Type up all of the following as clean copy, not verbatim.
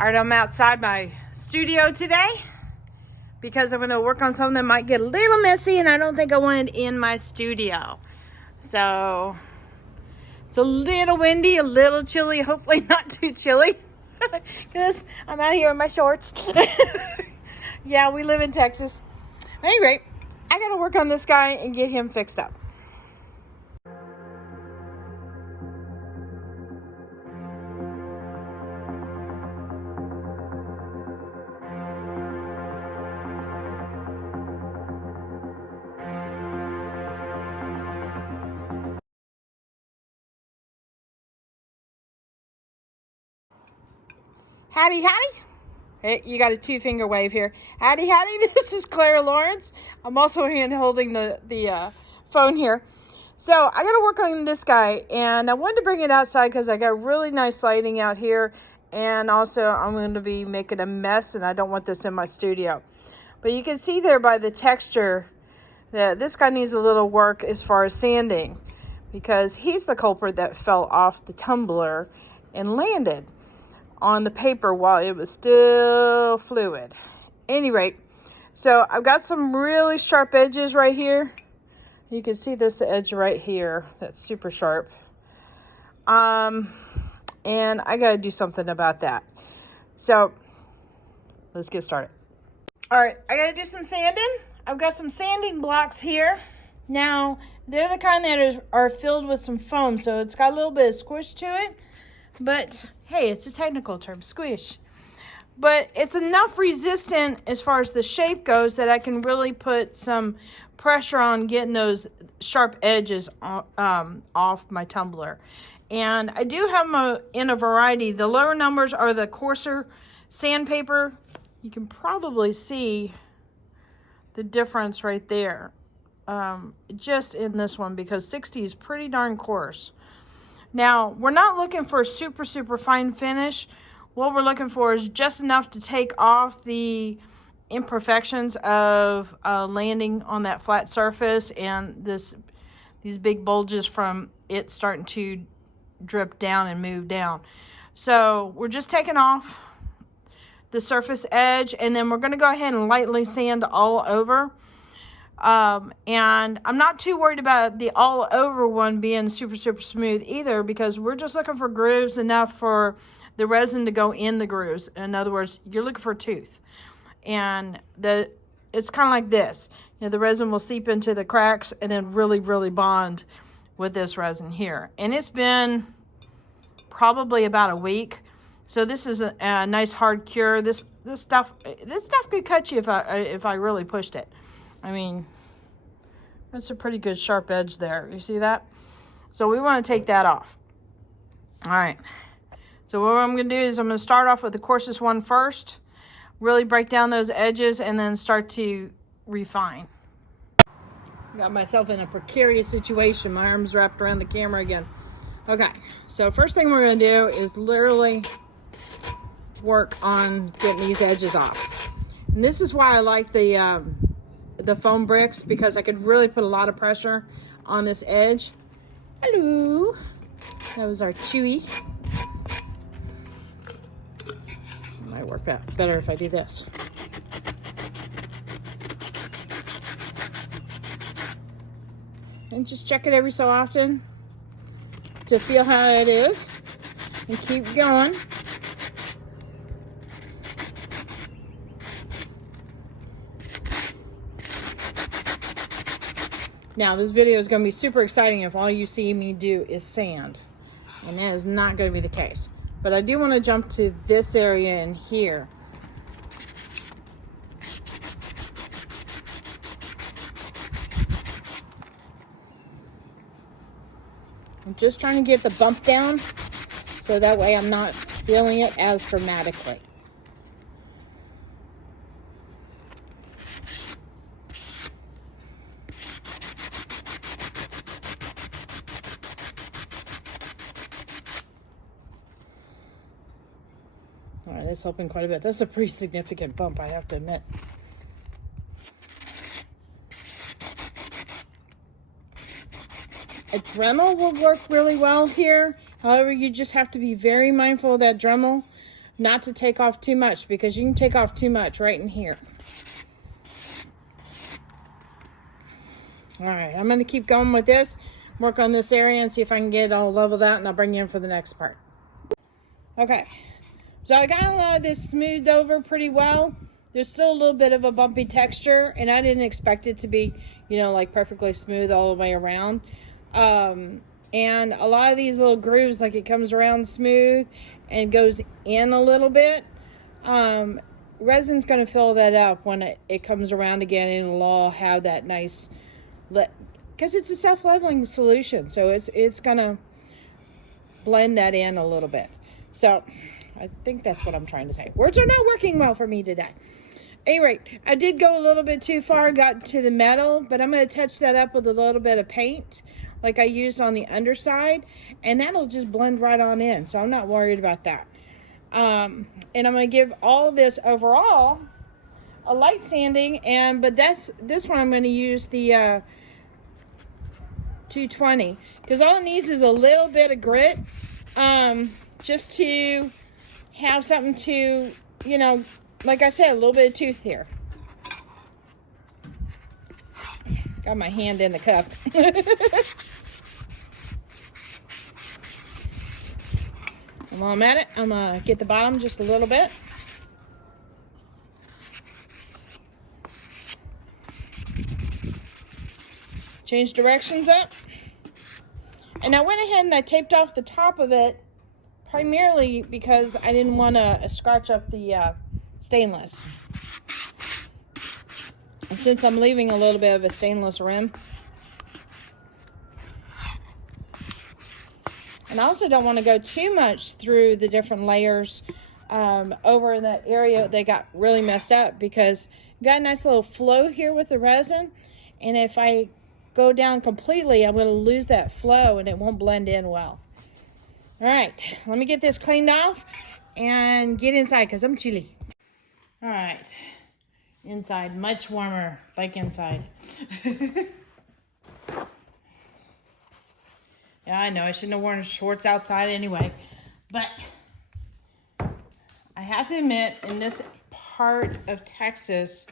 All right, I'm outside my studio today because I'm going to work on something that might get a little messy, and I don't think I want it in my studio. So it's a little windy, a little chilly, hopefully not too chilly because I'm out here in my shorts. Yeah, we live in Texas. At any rate, I got to work on this guy and get him fixed up. Howdy, howdy. Hey, you got a 2-finger wave here. Howdy, howdy. This is Clara Lawrence. I'm also holding the phone here. So I got to work on this guy, and I wanted to bring it outside because I got really nice lighting out here, and also I'm going to be making a mess, and I don't want this in my studio. But you can see there by the texture that this guy needs a little work as far as sanding, because he's the culprit that fell off the tumbler and landed on the paper while it was still fluid. Any rate, so I've got some really sharp edges right here. You can see this edge right here that's super sharp. And I gotta do something about that. So let's get started. All right, I gotta do some sanding. I've got some sanding blocks here. Now, they're the kind that are filled with some foam, so it's got a little bit of squish to it. But hey, it's a technical term, squish. But it's enough resistant as far as the shape goes that I can really put some pressure on getting those sharp edges off my tumbler. And I do have them in a variety. The lower numbers are the coarser sandpaper. You can probably see the difference right there. Just in this one, because 60 is pretty darn coarse. Now, we're not looking for a super, super fine finish. What we're looking for is just enough to take off the imperfections of landing on that flat surface and these big bulges from it starting to drip down and move down. So we're just taking off the surface edge, and then we're going to go ahead and lightly sand all over. And I'm not too worried about the all over one being super, super smooth either, because we're just looking for grooves enough for the resin to go in the grooves. In other words, you're looking for a tooth. And it's kind of like this. You know, the resin will seep into the cracks and then really, really bond with this resin here. And it's been probably about a week. So this is a nice hard cure. This stuff could cut you if I really pushed it. I mean, that's a pretty good sharp edge there. You see that? So we want to take that off. All right. So what I'm going to do is I'm going to start off with the coarsest one first, really break down those edges, and then start to refine. Got myself in a precarious situation. My arm's wrapped around the camera again. Okay. So first thing we're going to do is literally work on getting these edges off. And this is why I like the foam bricks, because I could really put a lot of pressure on this edge. Hello. That was our Chewy. Might work better if I do this. And just check it every so often to feel how it is. And keep going. Now, this video is going to be super exciting if all you see me do is sand. And that is not going to be the case. But I do want to jump to this area in here. I'm just trying to get the bump down so that way I'm not feeling it as dramatically. All right, this opened quite a bit. That's a pretty significant bump, I have to admit. A Dremel will work really well here. However, you just have to be very mindful of that Dremel, not to take off too much, because you can take off too much right in here. All right, I'm going to keep going with this, work on this area and see if I can get it all leveled out, and I'll bring you in for the next part. Okay, so I got a lot of this smoothed over pretty well. There's still a little bit of a bumpy texture, and I didn't expect it to be, you know, like perfectly smooth all the way around. And a lot of these little grooves, like it comes around smooth and goes in a little bit. Resin's going to fill that up when it comes around again, and it'll all have that nice, because it's a self-leveling solution, so it's going to blend that in a little bit. So I think that's what I'm trying to say. Words are not working well for me today. Anyway, I did go a little bit too far, got to the metal, but I'm going to touch that up with a little bit of paint like I used on the underside, and that'll just blend right on in, so I'm not worried about that. And I'm going to give all this overall a light sanding, but this one I'm going to use the 220, because all it needs is a little bit of grit, just to have something to, you know, like I said, a little bit of tooth here. Got my hand in the cup. And while I'm at it, I'm gonna get the bottom just a little bit. Change directions up. And I went ahead and I taped off the top of it, primarily because I didn't want to scratch up the stainless. And since I'm leaving a little bit of a stainless rim. And I also don't want to go too much through the different layers over in that area. They got really messed up because you got a nice little flow here with the resin. And if I go down completely, I'm going to lose that flow and it won't blend in well. All right, let me get this cleaned off and get inside because I'm chilly. All right, inside, much warmer, like inside. Yeah, I know, I shouldn't have worn shorts outside anyway, but I have to admit, in this part of Texas,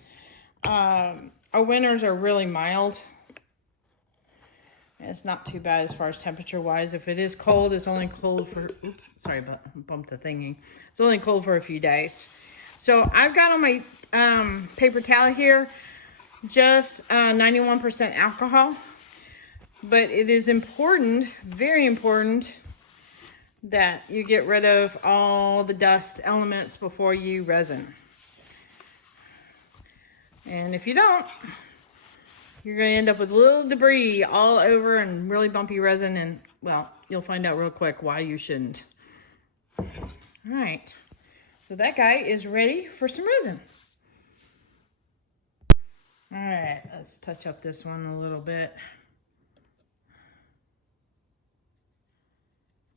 our winters are really mild. It's not too bad as far as temperature wise. If it is cold, it's only cold for, oops, sorry, but bumped the thingy. It's only cold for a few days. So I've got on my paper towel here, just 91% alcohol. But it is important, very important, that you get rid of all the dust elements before you resin. And if you don't, you're going to end up with a little debris all over and really bumpy resin, and, well, you'll find out real quick why you shouldn't. All right, so that guy is ready for some resin. All right, let's touch up this one a little bit.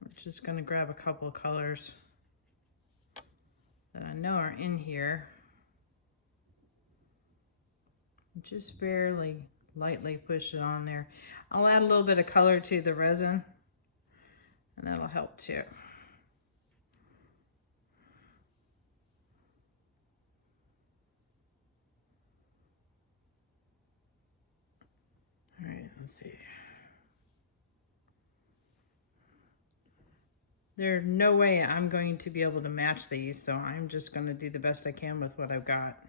I'm just going to grab a couple of colors that I know are in here. Just barely lightly push it on there. I'll add a little bit of color to the resin, and that'll help too. All right, let's see. There's no way I'm going to be able to match these, so I'm just going to do the best I can with what I've got.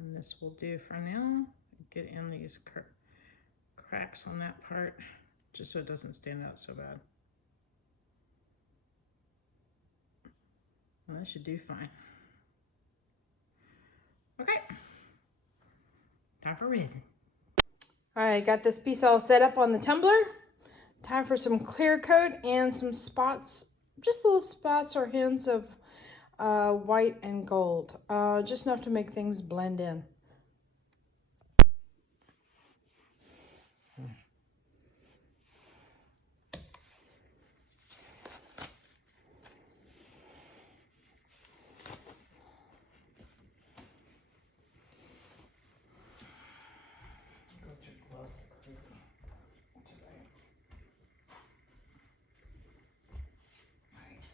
And this will do for now. Get in these cracks on that part, just so it doesn't stand out so bad. Well, that should do fine. Okay, time for resin. All right, got this piece all set up on the tumbler. Time for some clear coat and some spots, just little spots or hints of white and gold, just enough to make things blend in. crazy today. Right.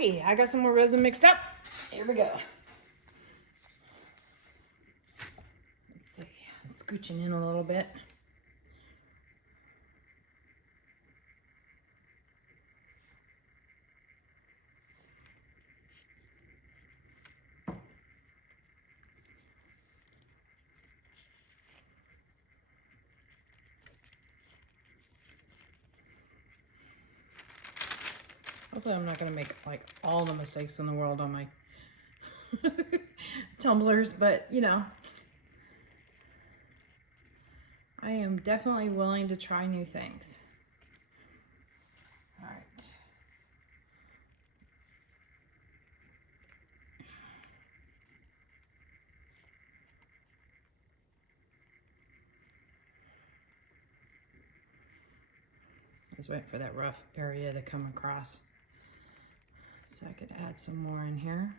Okay, I got some more resin mixed up. Here we go. Let's see, I'm scooching in a little bit. Hopefully I'm not going to make like all the mistakes in the world on my tumblers, but you know, I am definitely willing to try new things. All right. Just wait for that rough area to come across so I could add some more in here.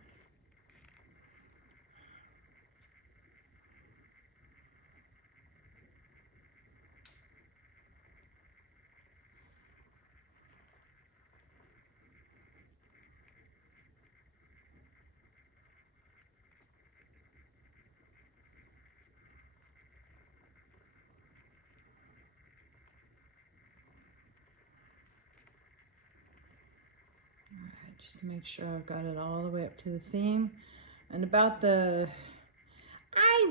Just make sure I've got it all the way up to the seam. And I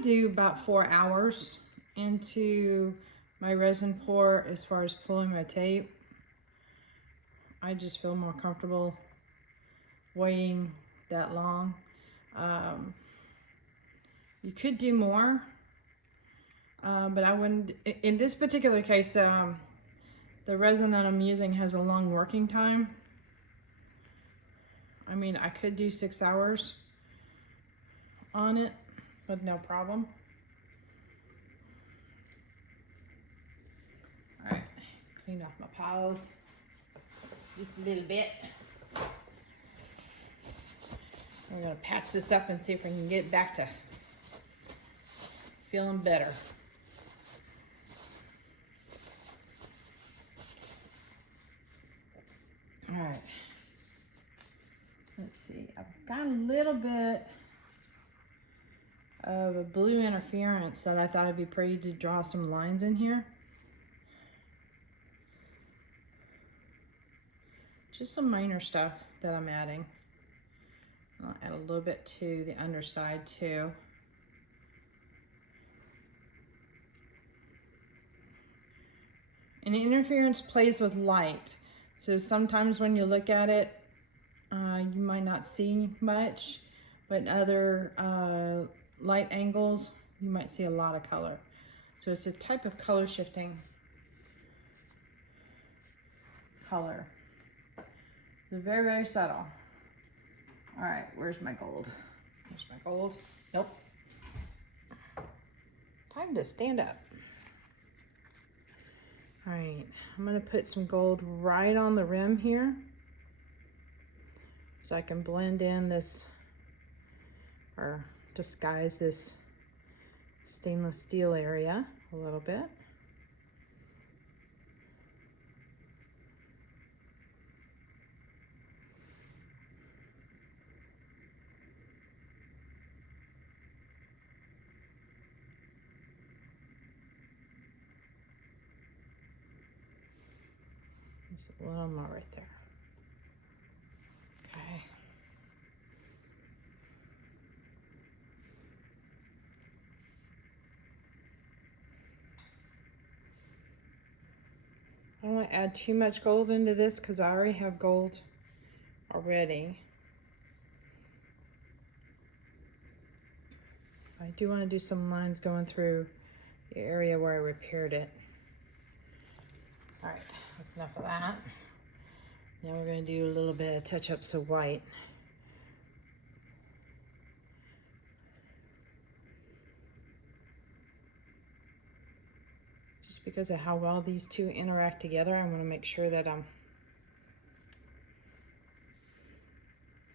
do about 4 hours into my resin pour as far as pulling my tape. I just feel more comfortable waiting that long. You could do more, but I wouldn't. In this particular case, the resin that I'm using has a long working time. I mean, I could do 6 hours on it, but no problem. All right, clean off my piles just a little bit. We're gonna patch this up and see if we can get back to feeling better. All right. Let's see, I've got a little bit of a blue interference that I thought it'd be pretty to draw some lines in here. Just some minor stuff that I'm adding. I'll add a little bit to the underside too. And the interference plays with light. So sometimes when you look at it, you might not see much, but in other light angles, you might see a lot of color. So it's a type of color shifting color. It's very, very subtle. All right, where's my gold? Where's my gold? Nope. Time to stand up. All right, I'm gonna put some gold right on the rim here so I can blend in this, or disguise this stainless steel area a little bit. Just a little more right there. Okay. I don't want to add too much gold into this because I already have gold already. I do want to do some lines going through the area where I repaired it. All right, that's enough of that. Now we're going to do a little bit of touch-ups of white. Just because of how well these two interact together, I want to make sure that I'm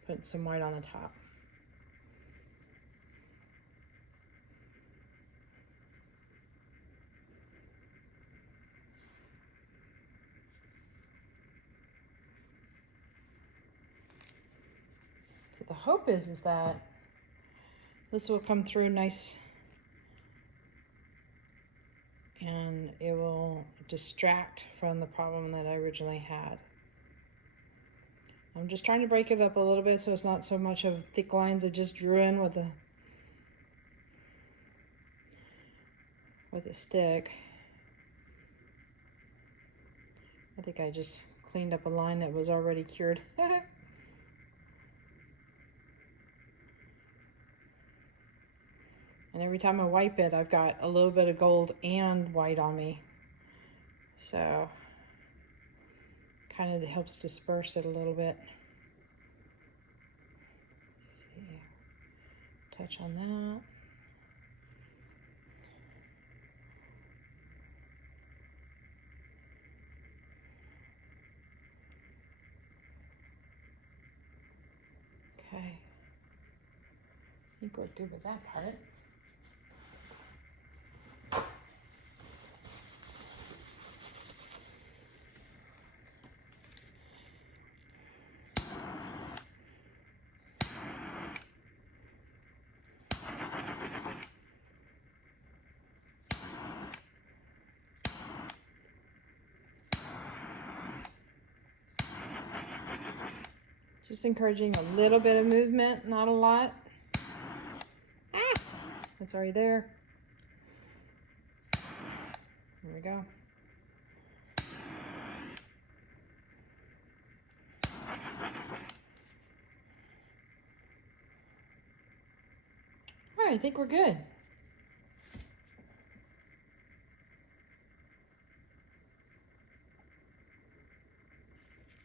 putting some white on the top. So the hope is that this will come through nice and it will distract from the problem that I originally had. I'm just trying to break it up a little bit so it's not so much of thick lines I just drew in with a stick. I think I just cleaned up a line that was already cured. And every time I wipe it, I've got a little bit of gold and white on me. So kind of helps disperse it a little bit. Let's see, touch on that. Okay, I think we're good with that part. Just encouraging a little bit of movement, not a lot. Ah, it's already there. There we go. All right, I think we're good.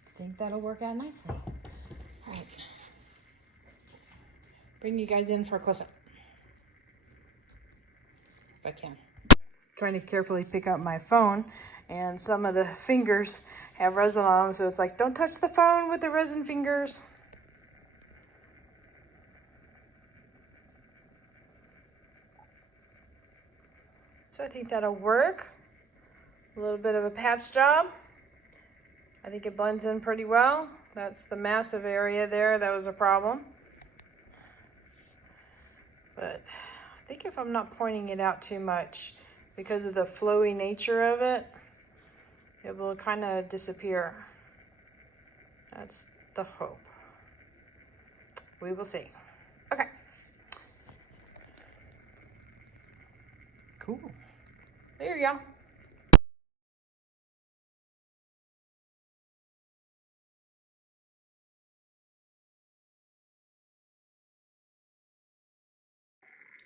I think that'll work out nicely. All right. Bring you guys in for a close-up. If I can. Trying to carefully pick up my phone, and some of the fingers have resin on them, so it's like, don't touch the phone with the resin fingers. So I think that'll work. A little bit of a patch job. I think it blends in pretty well. That's the massive area there that was a problem. But I think if I'm not pointing it out too much, because of the flowy nature of it, it will kind of disappear. That's the hope. We will see. Okay. Cool. There you go.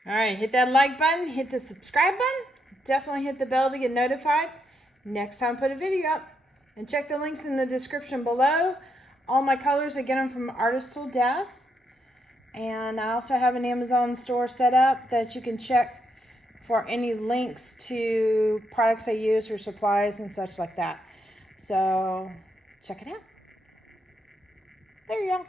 All right, hit that like button, hit the subscribe button, definitely hit the bell to get notified next time I put a video up. And check the links in the description below. All my colors, I get them from Artist Till Death. And I also have an Amazon store set up that you can check for any links to products I use or supplies and such like that. So check it out. There you go.